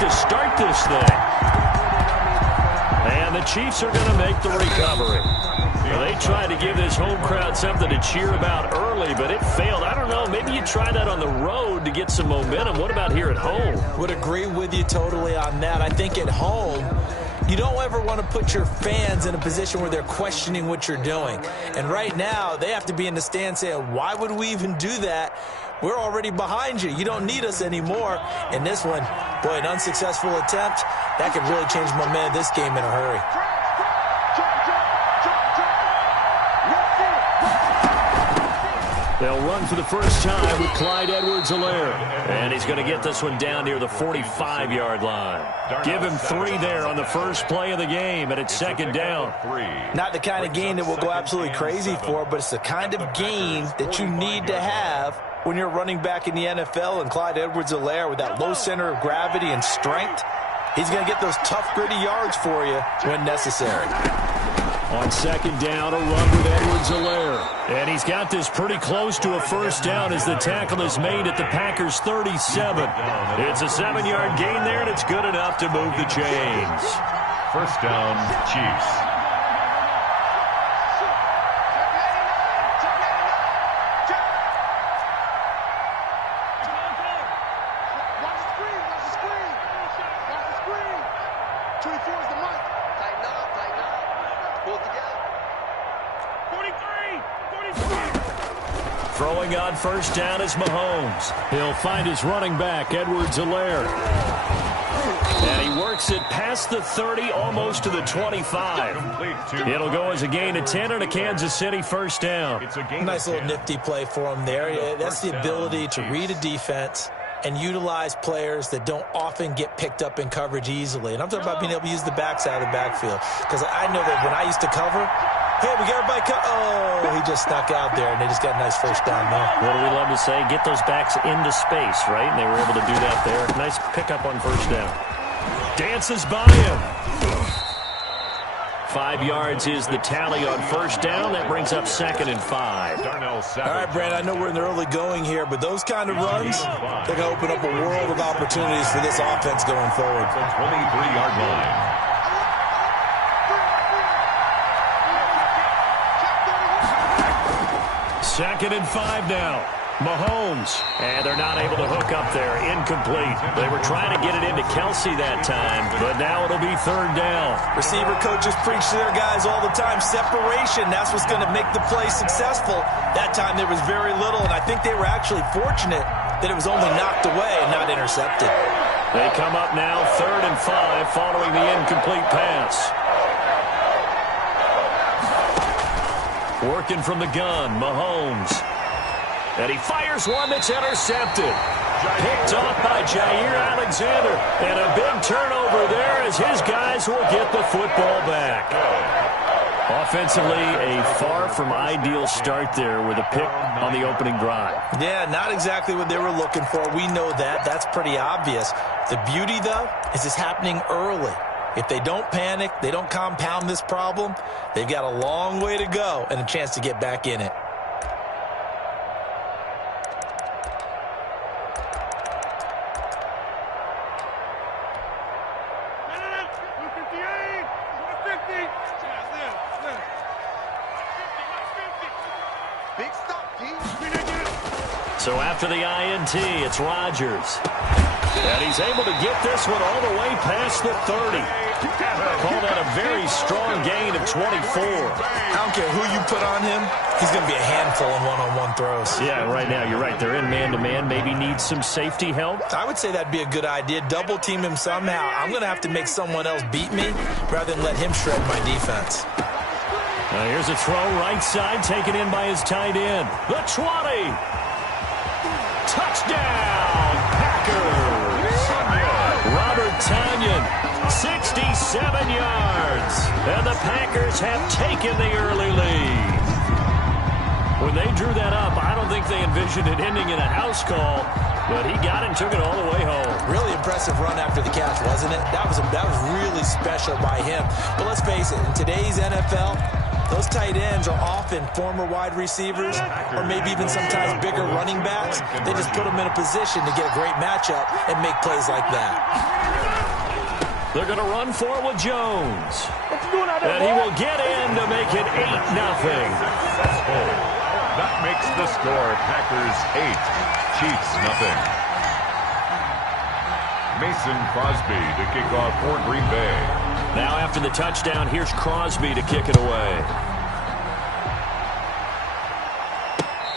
to start this thing. And the Chiefs are going to make the recovery. Well, they tried to give this home crowd something to cheer about early, but it failed. I don't know. Maybe you try that on the road to get some momentum. What about here at home? Would agree with you totally on that. I think at home, you don't ever want to put your fans in a position where they're questioning what you're doing. And right now, they have to be in the stand saying, why would we even do that? We're already behind you. You don't need us anymore. And this one, boy, an unsuccessful attempt, that could really change momentum of this game in a hurry. They'll run for the first time with Clyde Edwards-Helaire. And he's going to get this one down near the 45-yard line. Give him 3 there on the first play of the game, and it's second down. Not the kind of game that we'll go absolutely crazy for, but it's the kind of game that you need to have when you're running back in the NFL. And Clyde Edwards-Helaire, with that low center of gravity and strength, he's going to get those tough, gritty yards for you when necessary. On second down, a run with Edwards-Helaire. And he's got this pretty close to a first down as the tackle is made at the Packers' 37. It's a 7-yard gain there, and it's good enough to move the chains. First down, Chiefs. Throwing on first down is Mahomes. He'll find his running back, Edwards-Helaire. And he works it past the 30, almost to the 25. It'll go as a gain of 10 and a Kansas City first down. Nice little nifty play for him there. Yeah, that's the ability to read a defense and utilize players that don't often get picked up in coverage easily. And I'm talking about being able to use the backside of the backfield. Because I know that when I used to cover, hey, we got everybody oh, he just snuck out there, and they just got a nice first down there. What do we love to say? Get those backs into space, right? And they were able to do that there. Nice pickup on first down. Dances by him. 5 yards is the tally on first down. That brings up second and 5. All right, Brand, I know we're in the early going here, but those kind of runs, they're going to open up a world of opportunities for this offense going forward. 23-yard line. Second and 5 now. Mahomes. And they're not able to hook up there. Incomplete. They were trying to get it into Kelsey that time, but now it'll be third down. Receiver coaches preach to their guys all the time. Separation, that's what's going to make the play successful. That time there was very little, and I think they were actually fortunate that it was only knocked away and not intercepted. They come up now third and 5 following the incomplete pass. Working from the gun, Mahomes. And he fires one that's intercepted. Picked off by Jair Alexander. And a big turnover there as his guys will get the football back. Offensively, a far from ideal start there with a pick on the opening drive. Yeah, not exactly what they were looking for. We know that. That's pretty obvious. The beauty, though, is it's happening early. If they don't panic, they don't compound this problem, they've got a long way to go and a chance to get back in it. So after the INT, it's Rodgers. And he's able to get this one all the way past the 30. Call that a very strong gain of 24. I don't care who you put on him. He's going to be a handful in one-on-one throws. Yeah, right now, you're right. They're in man-to-man. Maybe needs some safety help. I would say that'd be a good idea. Double team him somehow. I'm going to have to make someone else beat me rather than let him shred my defense. Now here's a throw right side taken in by his tight end. The 20. Touchdown, Packers. Robert Tonyan, 67 yards. And the Packers have taken the early lead. When they drew that up, I don't think they envisioned it ending in a house call, but he got it and took it all the way home. Really impressive run after the catch, wasn't it? That was really special by him. But let's face it, in today's NFL, those tight ends are often former wide receivers or maybe even sometimes bigger running backs. They just put them in a position to get a great matchup and make plays like that. They're going to run for it with Jones. And he will get in to make it 8-0. Successful. That makes the score Packers 8, Chiefs 0. Mason Crosby to kick off for Green Bay. Now after the touchdown, here's Crosby to kick it away.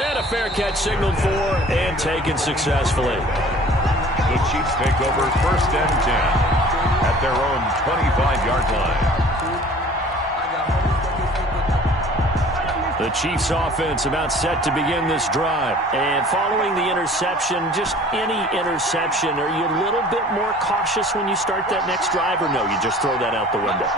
And a fair catch signaled for and taken successfully. The Chiefs take over 1st and 10 at their own 25-yard line. The Chiefs offense about set to begin this drive. And following the interception, just any interception, are you a little bit more cautious when you start that next drive, or no, you just throw that out the window?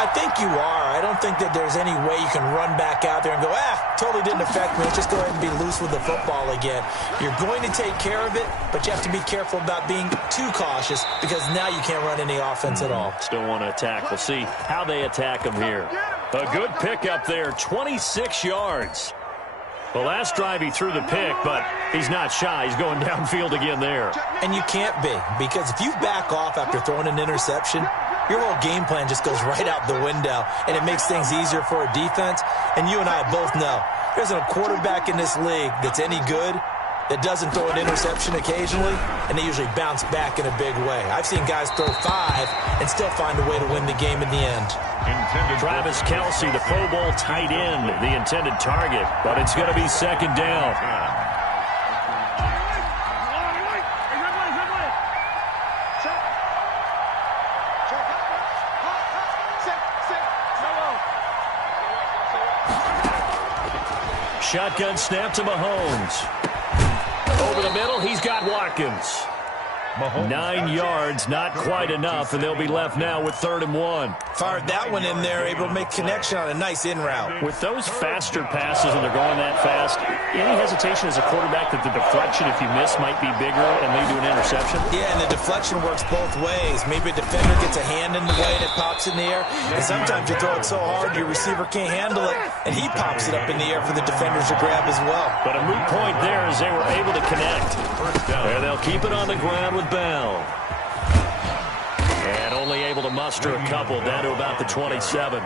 I think you are. I don't think that there's any way you can run back out there and go, totally didn't affect me. Let's just go ahead and be loose with the football again. You're going to take care of it, but you have to be careful about being too cautious because now you can't run any offense at all. Still want to attack. We'll see how they attack them here. A good pickup there, 26 yards. The last drive he threw the pick, but he's not shy. He's going downfield again there. And you can't be, because if you back off after throwing an interception, your whole game plan just goes right out the window, and it makes things easier for a defense. And you and I both know there isn't a quarterback in this league that's any good that doesn't throw an interception occasionally, and they usually bounce back in a big way. I've seen guys throw 5 and still find a way to win the game in the end. Travis Kelce, the Pro Bowl tight end, the intended target, but it's going to be 2nd down. Shotgun snap to Mahomes. Over the middle, he's got Watkins. 9 yards, not quite enough, and they'll be left now with 3rd and 1. Fired that one in there, able to make connection on a nice in route. With those faster passes when they're going that fast, any hesitation as a quarterback that the deflection, if you miss, might be bigger and lead to an interception? Yeah, and the deflection works both ways. Maybe a defender gets a hand in the way and it pops in the air, and sometimes you throw it so hard your receiver can't handle it, and he pops it up in the air for the defenders to grab as well. But a moot point there as they were able to connect. And they'll keep it on the ground with Bell. And only able to muster a couple down to about the 27.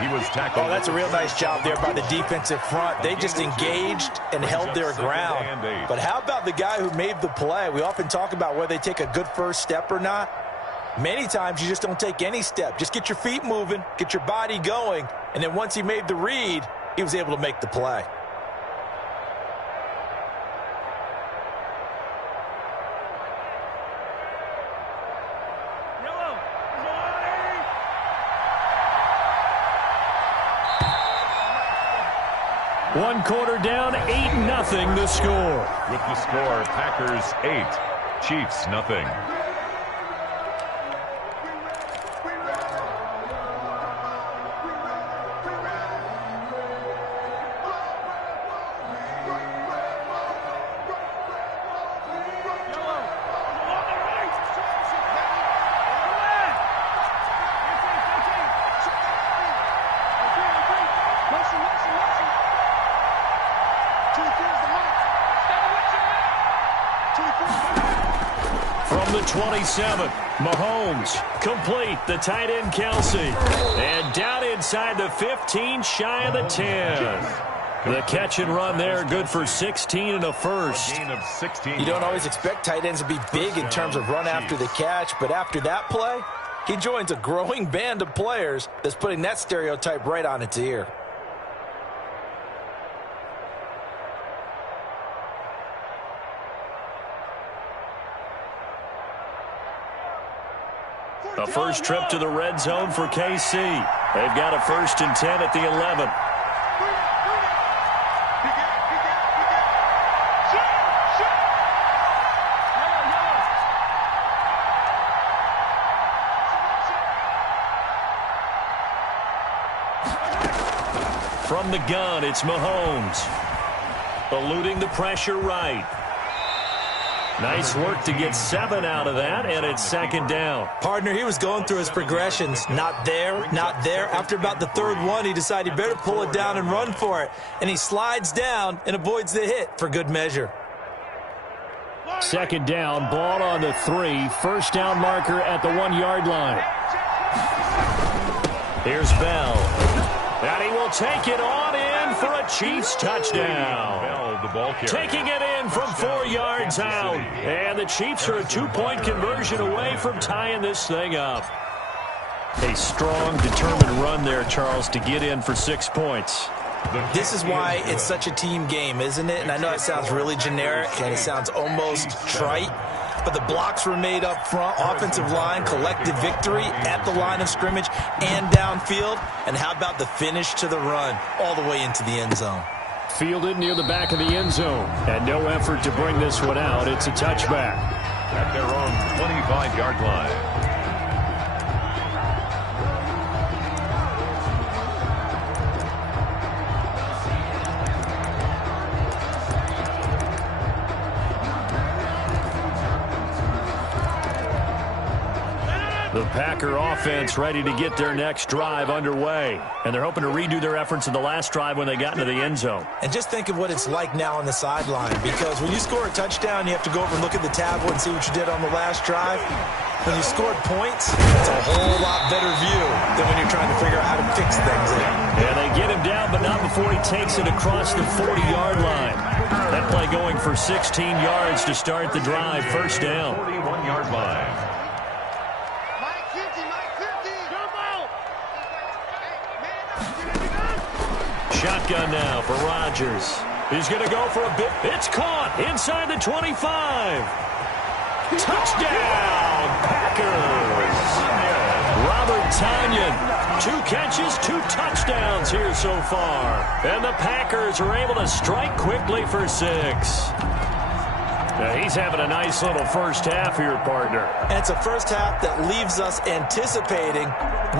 He was tackled. Oh, that's a real nice job there by the defensive front. They just engaged and held their ground. But how about the guy who made the play? We often talk about whether they take a good first step or not. Many times you just don't take any step. Just get your feet moving, get your body going, and then once he made the read, he was able to make the play. One quarter down, 8-0 the score. With the score, Packers 8, Chiefs 0. From the 27, Mahomes, complete, the tight end Kelce. And down inside the 15, shy of the 10. The catch and run there, good for 16 and a first. You don't always expect tight ends to be big in terms of run after the catch, but after that play, he joins a growing band of players that's putting that stereotype right on its ear. A first trip to the red zone for KC. They've got a 1st and 10 at the 11. From the gun, it's Mahomes. Eluding the pressure right. Nice work to get 7 out of that, and it's 2nd down. Partner, he was going through his progressions. Not there, not there. After about the 3rd one, he decided he better pull it down and run for it. And he slides down and avoids the hit for good measure. Second down, ball on the 3. First down marker at the 1-yard line. Here's Bell. And he will take it on in for a Chiefs touchdown. Bell, the ball carrier. Taking it in from 4 yards out. And the Chiefs are a 2-point conversion away from tying this thing up. A strong, determined run there, Charles, to get in for 6 points. This is why it's such a team game, isn't it? And I know it sounds really generic and it sounds almost trite, but the blocks were made up front, offensive line, collective victory at the line of scrimmage and downfield. And how about the finish to the run all the way into the end zone? Fielded near the back of the end zone. And no effort to bring this one out. It's a touchback. At their own 25-yard line. The Packer offense ready to get their next drive underway. And they're hoping to redo their efforts in the last drive when they got into the end zone. And just think of what it's like now on the sideline, because when you score a touchdown, you have to go over and look at the tablet and see what you did on the last drive. When you scored points, it's a whole lot better view than when you're trying to figure out how to fix things. And they get him down, but not before he takes it across the 40-yard line. That play going for 16 yards to start the drive. First down. 41-yard line. Shotgun now for Rodgers. He's going to go for a bit. It's caught inside the 25. Touchdown, Packers. Robert Tonyan, 2 catches, 2 touchdowns here so far. And the Packers are able to strike quickly for 6. Now he's having a nice little first half here, partner. And it's a first half that leaves us anticipating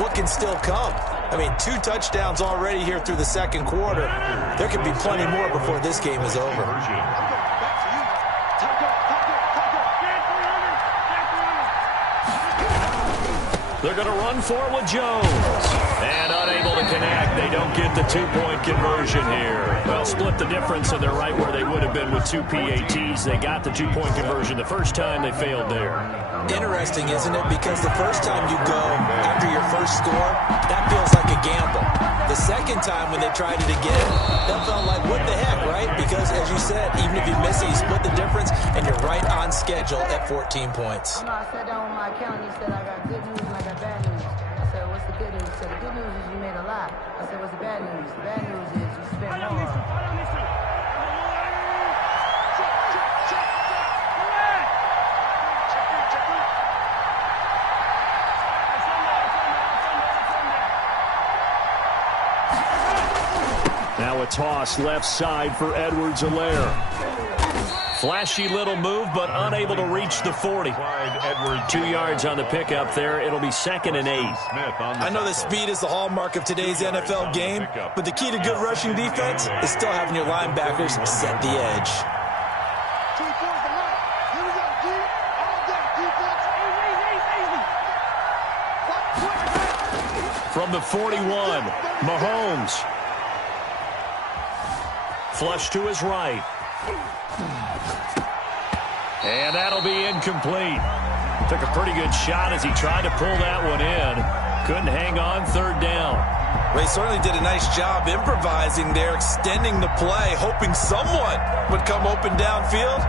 what can still come. I mean, 2 touchdowns already here through the second quarter. There could be plenty more before this game is over. They're going to run for it with Jones. And unable to connect. They don't get the 2-point conversion here. Well, split the difference, and they're right where they would have been with 2 PATs. They got the 2-point conversion the first time. They failed there. Interesting, isn't it? Because the first time you go after your first score, that feels like a gamble. The second time when they tried it again, that felt like, what the heck, right? Because, as you said, even if you miss it, you split the difference, and you're right on schedule at 14 points. I sat down with my accountant. He said, I got good news and I got bad news. I said, what's the good news? He said, the good news is you made a lot. I said, what's the bad news? The bad news is you spent more. Now a toss left side for Edwards-Helaire. Flashy little move, but unable to reach the 40. 2 yards on the pickup there. It'll be 2nd and 8. I know that speed is the hallmark of today's NFL game, but the key to good rushing defense is still having your linebackers set the edge. From the 41, Mahomes. Flush to his right. And that'll be incomplete. Took a pretty good shot as he tried to pull that one in. Couldn't hang on, 3rd down. Ray certainly did a nice job improvising there, extending the play, hoping someone would come open downfield,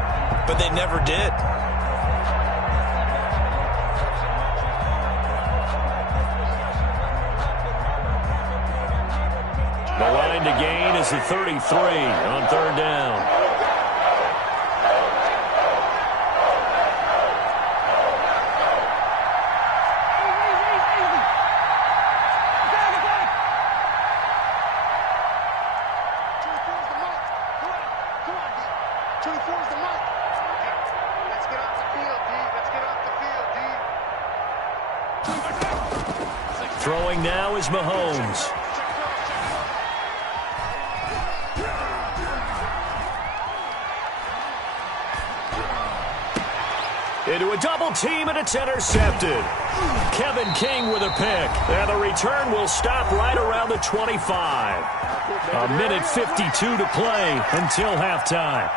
but they never did. The line to gain is the 33 on 3rd down. Throwing now is Mahomes. Into a double team, and it's intercepted. Kevin King with a pick. And the return will stop right around the 25. A minute 52 to play until halftime.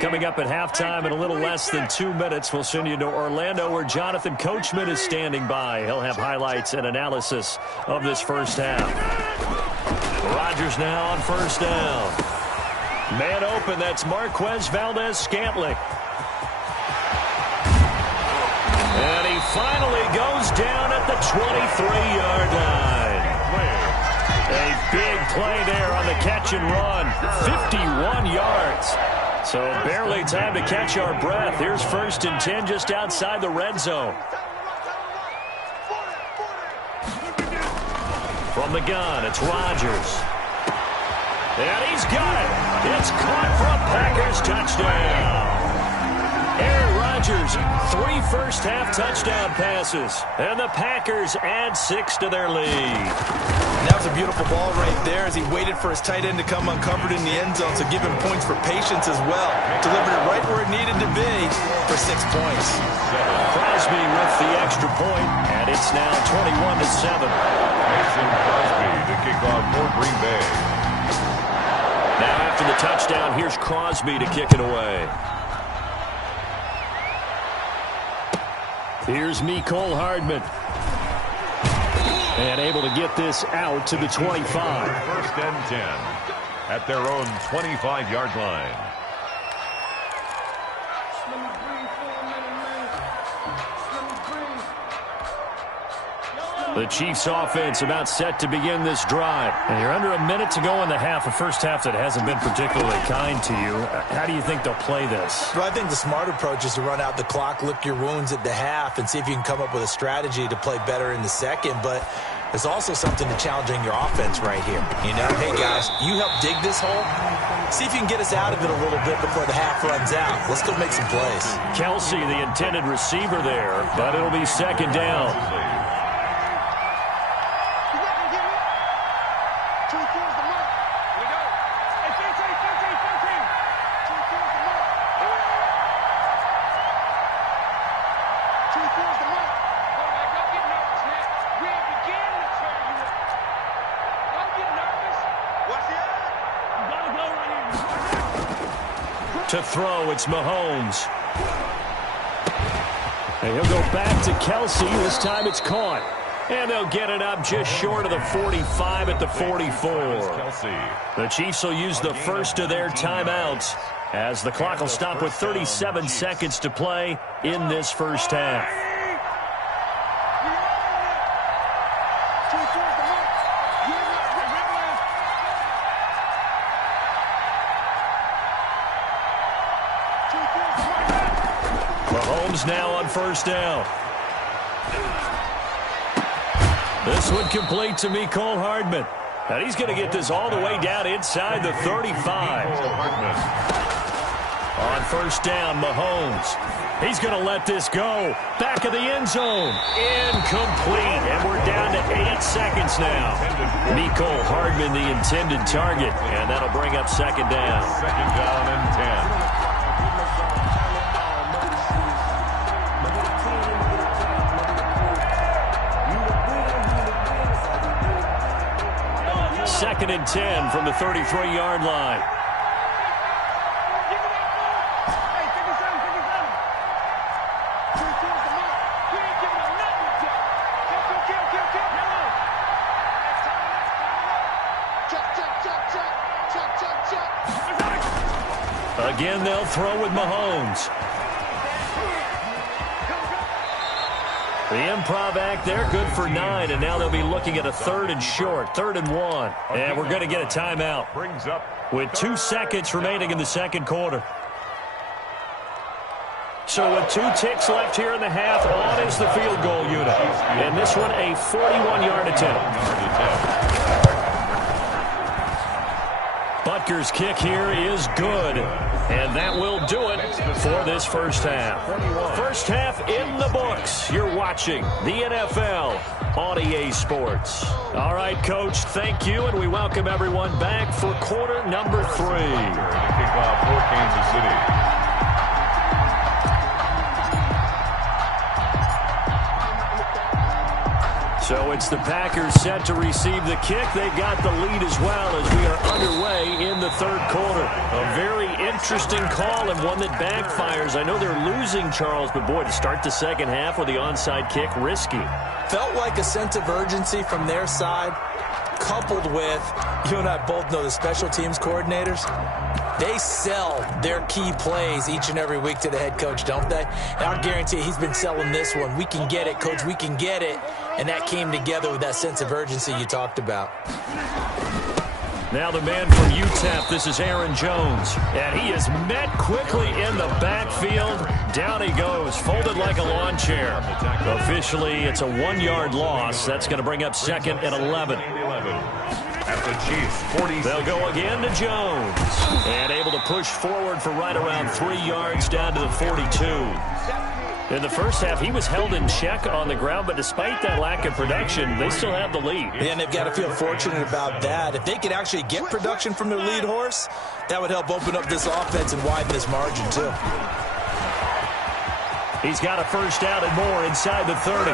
Coming up at halftime in a little less than 2 minutes, we'll send you to Orlando where Jonathan Coachman is standing by. He'll have highlights and analysis of this first half. Rodgers now on first down. Man open, that's Marquez Valdez-Scantling. And he finally goes down at the 23-yard line. A big play there on the catch and run. 51 yards. So barely time to catch our breath. Here's 1st and 10 just outside the red zone. From the gun, it's Rodgers. And he's got it. It's caught for a Packers touchdown. Aaron Rodgers, 3 first-half touchdown passes. And the Packers add 6 to their lead. That was a beautiful ball right there as he waited for his tight end to come uncovered in the end zone, so give him points for patience as well. Delivered it right where it needed to be for 6 points. Crosby with the extra point, and it's now 21-7. Mason Crosby to kick off for Green Bay. Now after the touchdown, here's Crosby to kick it away. Here's Mecole Hardman. And able to get this out to the 25. 1st and 10 at their own 25-yard line. The Chiefs offense about set to begin this drive. And you're under a minute to go in the half, a first half that hasn't been particularly kind to you. How do you think they'll play this? Well, I think the smart approach is to run out the clock, lick your wounds at the half, and see if you can come up with a strategy to play better in the second. But there's also something to challenging your offense right here. You know, hey, guys, you help dig this hole. See if you can get us out of it a little bit before the half runs out. Let's go make some plays. Kelsey, the intended receiver there, but it'll be 2nd down. To throw, it's Mahomes. And he'll go back to Kelsey. This time it's caught. And they'll get it up just short of the 45 at the 44. The Chiefs will use the first of their timeouts as the clock will stop with 37 seconds to play in this first half. Mahomes now on first down. This one complete to Mecole Hardman. And he's going to get this all the way down inside the 35. On first down, Mahomes. He's going to let this go. Back of the end zone. Incomplete. And we're down to 8 seconds now. Mecole Hardman, the intended target. And that'll bring up 2nd down. 2nd down and 10. Second and 10 from the 33-yard line. Again, they'll throw with Mahomes. The improv act there, good for 9, and now they'll be looking at a 3rd and short, 3rd and 1. And we're going to get a timeout with 2 seconds remaining in the second quarter. So with 2 ticks left here in the half, on is the field goal unit. And this one, a 41-yard attempt. Butker's kick here is good. And that will do it for this first half. First half in the books. You're watching the NFL on EA Sports. All right, Coach, thank you, and we welcome everyone back for quarter number 3. Kickoff for Kansas City. So it's the Packers set to receive the kick. They've got the lead as well as we are underway in the third quarter. A very interesting interesting call and one that backfires. I know they're losing, Charles, but boy, to start the second half with the onside kick, risky. Felt like a sense of urgency from their side, coupled with, you and I both know the special teams coordinators, they sell their key plays each and every week to the head coach, don't they? And I'll guarantee he's been selling this one. We can get it, coach, we can get it. And that came together with that sense of urgency you talked about. Now the man from UTEP, this is Aaron Jones. And he is met quickly in the backfield. Down he goes, folded like a lawn chair. Officially, it's a 1-yard loss. That's going to bring up second and 11. At the Chiefs, 40. They'll go again to Jones. And able to push forward for right around 3 yards down to the 42. In the first half, he was held in check on the ground, but despite that lack of production, they still have the lead. And they've got to feel fortunate about that. If they could actually get production from their lead horse, that would help open up this offense and widen this margin, too. He's got a first down and more inside the 30.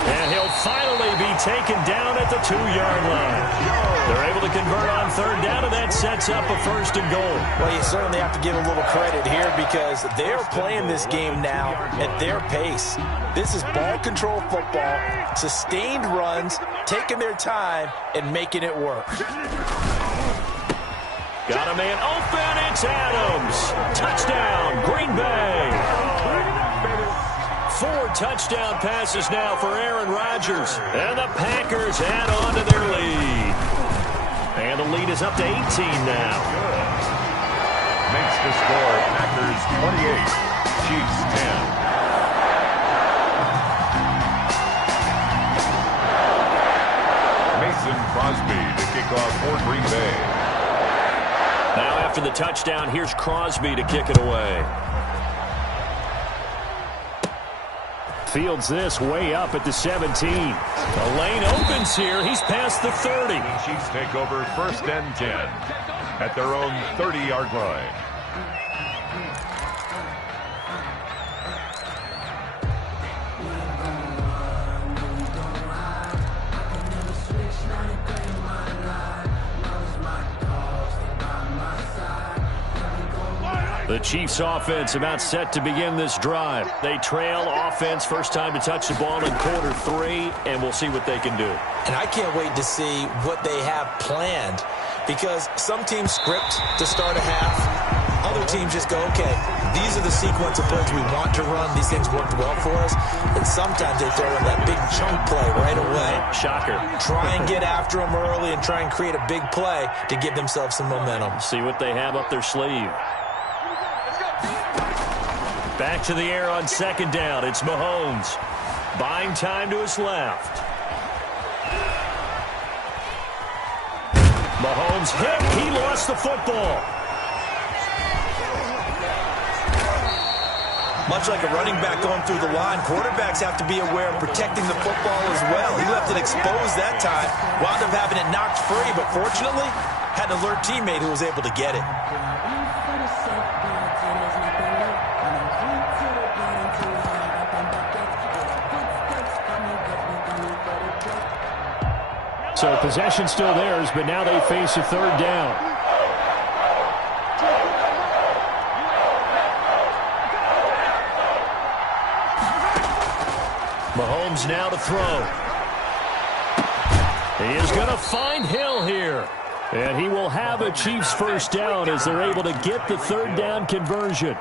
And he'll finally be taken down at the 2-yard line. They're able to convert on third down, and that sets up a first and goal. Well, you certainly have to give a little credit here because they're playing this game now at their pace. This is ball control football, sustained runs, taking their time, and making it work. Got a man open, it's Adams. Touchdown, Green Bay. 4 touchdown passes now for Aaron Rodgers. And the Packers add on to their lead. And the lead is up to 18 now. Makes the score Packers 28, Chiefs 10. Mason Crosby to kick off for Green Bay. Now after the touchdown, here's Crosby to kick it away. Fields this way up at the 17. The lane opens here. He's past the 30. Chiefs take over first and 10 at their own 30-yard line. The Chiefs offense about set to begin this drive. They trail offense, first time to touch the ball in quarter 3, and we'll see what they can do. And I can't wait to see what they have planned because some teams script to start a half. Other teams just go, okay, these are the sequence of plays we want to run. These things worked well for us. And sometimes they throw in that big chunk play right away. Shocker. Try and get after them early and try and create a big play to give themselves some momentum. See what they have up their sleeve. Back to the air on second down. It's Mahomes. Buying time to his left. Mahomes hit. He lost the football. Much like a running back going through the line, quarterbacks have to be aware of protecting the football as well. He left it exposed that time. Wound up having it knocked free, but fortunately, had an alert teammate who was able to get it. So possession still theirs, but now they face a third down. Mahomes now to throw. He is going to find Hill here. And he will have a Chiefs first down as they're able to get the third down conversion.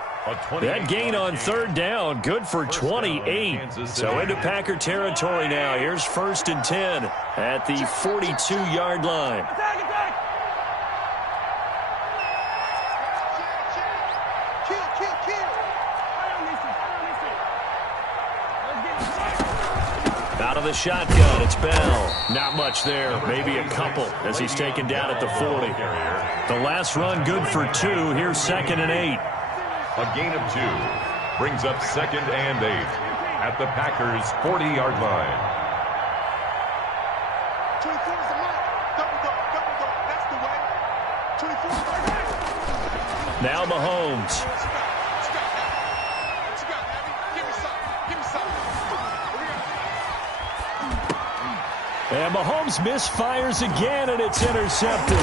That gain on third down, good for 28. So into Packer territory now. Here's first and 10 at the 42-yard line. Out of the shotgun, it's Bell. Not much there, maybe a couple as he's taken down at the 40. The last run good for 2. Here's second and 8. A gain of 2 brings up second and 8 at the Packers' 40-yard line. Now Mahomes. And Mahomes misfires again, and it's intercepted.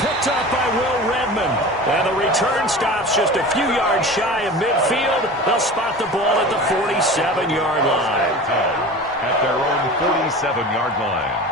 Picked up by Will Redmond. And the return stops just a few yards shy of midfield. They'll spot the ball at the 47-yard line. At their own 47-yard line.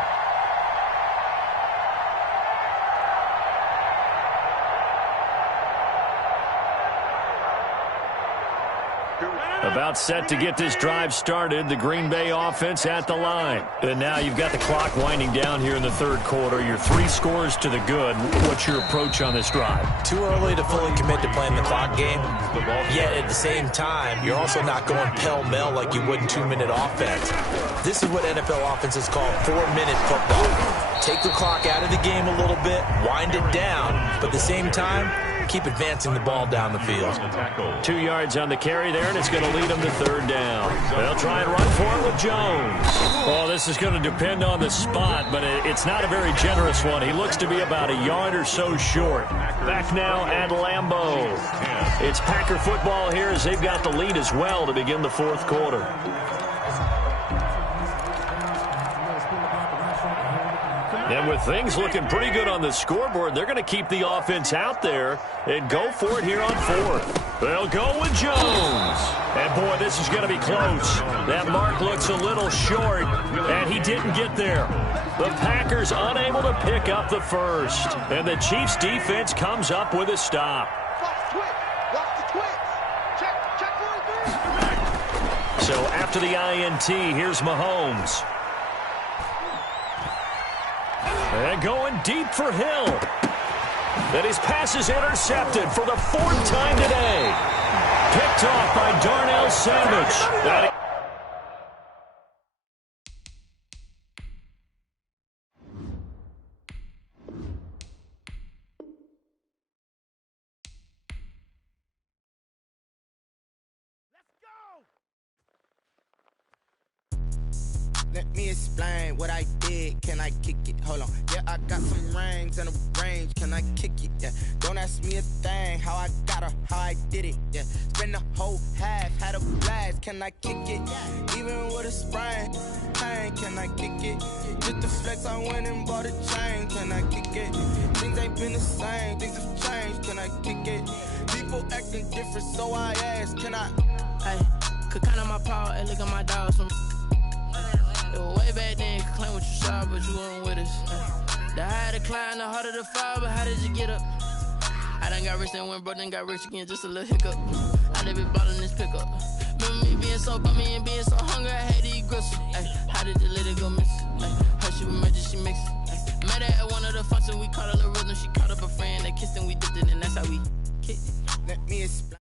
About set to get this drive started, the Green Bay offense at the line. And now you've got the clock winding down here in the third quarter. You're 3 scores to the good. What's your approach on this drive? Too early to fully commit to playing the clock game. Yet at the same time, you're also not going pell-mell like you would in 2-minute offense. This is what NFL offenses call 4-minute football. Take the clock out of the game a little bit, wind it down, but at the same time, keep advancing the ball down the field. 2 yards on the carry there, and it's going to lead them to third down. They'll try and run for it with Jones. Oh, this is going to depend on the spot, but it's not a very generous one. He looks to be about a yard or so short. Back now at Lambeau. It's Packer football here as they've got the lead as well to begin the fourth quarter. And with things looking pretty good on the scoreboard, they're going to keep the offense out there and go for it here on fourth. They'll go with Jones. And, boy, this is going to be close. That mark looks a little short, and he didn't get there. The Packers unable to pick up the first. And the Chiefs' defense comes up with a stop. So after the INT, here's Mahomes. And going deep for Hill. And his pass is intercepted for the 4th time today. Picked off by Darnell Savage. Let me explain what I did. Can I kick it? Hold on. Yeah, I got some rings and a range. Can I kick it? Yeah. Don't ask me a thing. How I got her, how I did it. Yeah. Spend the whole half, had a blast. Can I kick it? Even with a sprain. Hey, can I kick it? Just the flex, I went and bought a chain. Can I kick it? Things ain't been the same. Things have changed. Can I kick it? People acting different, so I ask. Can I? Hey, could count on my power and look at my dogs from. Way back then, you could claim what you saw, but you weren't with us. The higher the climb, the harder the fall, but how did you get up? I done got rich and went broke, then got rich again, just a little hiccup. I live it ballin' this pickup. Remember me being so bummy and being so hungry, I had to eat gristle. Ay, how did you let it go miss? Her she was magic, she mixed. Met her at one of the functions, we caught a little rhythm, she caught up a friend, they kissed and we dipped it, and that's how we kicked it. Let me explain.